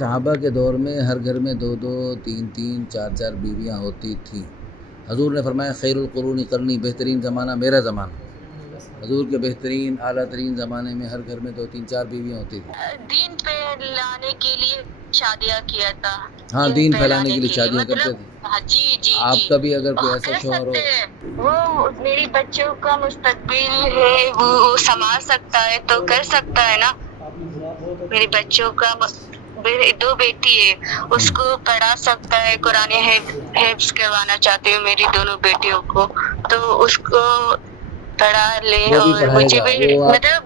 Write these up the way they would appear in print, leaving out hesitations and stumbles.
صحابہ کے دور میں ہر گھر میں 2 3 4 بیویاں ہوتی تھیں۔ حضور نے فرمایا خیر القرون قرنی، بہترین زمانہ میرا زمانہ۔ حضور کے بہترین اعلیٰ ترین زمانے میں ہر گھر میں 2 3 4 بیویاں ہوتی تھیں۔ دین پہ لانے کے لیے شادیاں کیا تھا۔ ہاں، دین پھیلانے کے لیے شادیاں کرتے تھے۔ جی آپ کا بھی اگر کوئی ایسا شوہر ہو، وہ میری بچوں کا مستقبل ہے، وہ سنبھال سکتا ہے تو کر سکتا ہے نا۔ میری بچوں کا 2 بیٹی ہے، اس کو پڑھا سکتا ہے۔ قرآن حفظ کروانا چاہتی ہوں میری دونوں بیٹیوں کو، تو اس کو پڑھا لے وہ بھی اور پڑھائے مجھے گا، بھی وہ آپ مطلب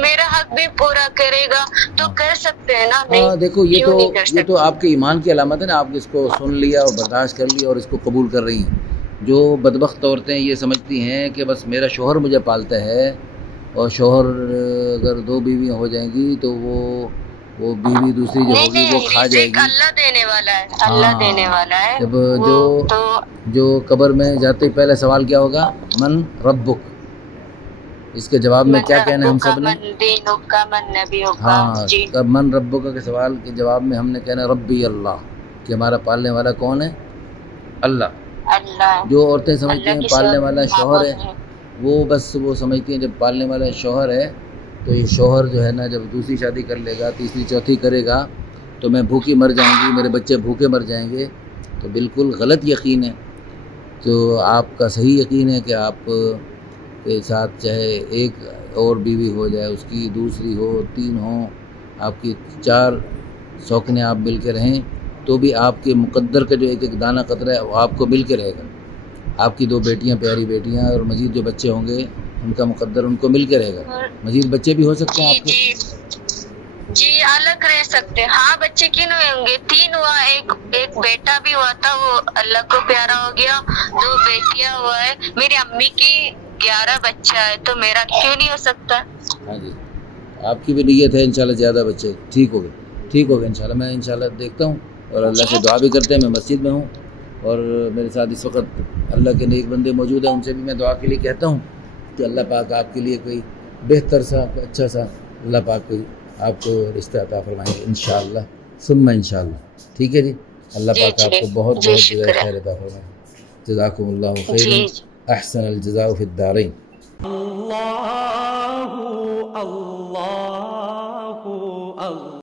میرا حق بھی پورا کرے گا تو کر سکتے ہیں نا۔ ہاں دیکھو، کیوں نہیں کر یہ تو سکتے؟ آپ کے ایمان کی علامت ہے نا، آپ اس کو سن لیا اور برداشت کر لیا اور اس کو قبول کر رہی ہیں۔ جو بدبخت عورتیں یہ سمجھتی ہیں کہ بس میرا شوہر مجھے پالتا ہے، اور شوہر اگر 2 بیویاں ہو جائیں گی تو وہ بیوی دوسری جو ہوگی وہ کھا جائے رزق گی۔ اللہ دینے والا ہے، اللہ دینے والا ہے۔ جب وہ تو جو قبر میں جاتے ہی پہلا سوال کیا ہوگا؟ من ربک۔ اس کے جواب میں کیا کہنا ہے ہم سب نے؟ من دینک کا من نبیک کا۔ ہاں، جی، من ربک کے سوال کے جواب میں ہم نے کہنا ربی اللہ، کہ ہمارا پالنے والا کون ہے؟ اللہ۔ اللہ۔ جو عورتیں سمجھتی اللہ ہیں کی پالنے والا شوہر ہے، معبود وہ سمجھتی ہیں جب پالنے والا شوہر ہے تو یہ شوہر جو ہے نا جب دوسری شادی کر لے گا، تیسری چوتھی کرے گا تو میں بھوکی مر جاؤں گی، میرے بچے بھوکے مر جائیں گے۔ تو بالکل غلط یقین ہے۔ تو آپ کا صحیح یقین ہے کہ آپ کے ساتھ چاہے ایک اور بیوی ہو جائے، اس کی دوسری ہو، 3 ہوں، آپ کی 4 سوکنے آپ مل کے رہیں تو بھی آپ کے مقدر کا جو ایک دانہ قطرہ ہے وہ آپ کو مل کے رہے گا۔ آپ کی 2 بیٹیاں پیاری بیٹیاں اور مزید جو بچے ہوں گے ان کا مقدر ان کو مل کے رہے گا۔ مزید بچے بھی ہو سکتے ہیں آپ کے۔ جی الگ رہ سکتے، ہاں بچے کیوں نہیں ہوں گے؟ 3 ہوا، ایک بیٹا بھی ہوا تھا، وہ اللہ کو پیارا ہو گیا۔ 2 بیٹیاں ہوا ہے، میری امی کی 11 بچہ ہے، تو میرا کیوں نہیں ہو سکتا؟ ہاں جی، آپ کی بھی نیت ہے انشاءاللہ زیادہ بچے ٹھیک ہوگے انشاءاللہ۔ میں انشاءاللہ دیکھتا ہوں اور اللہ سے دعا بھی کرتے ہیں۔ میں مسجد میں ہوں اور میرے ساتھ اس وقت اللہ کے نیک بندے موجود ہیں، ان سے بھی میں دعا کے لیے کہتا ہوں کہ اللہ پاک آپ کے لیے کوئی بہتر سا، اچھا سا اللہ پاک کوئی آپ کو رشتہ عطا فرمائیں گے انشاءاللہ ثم انشاءاللہ۔ ٹھیک ہے جی، اللہ پاک آپ کو بہت جزائے خیر عطا فرمائے۔ جزاکم اللہ خیرا، احسن الجزاء فی الدارین۔ اللہ اللہ اللہ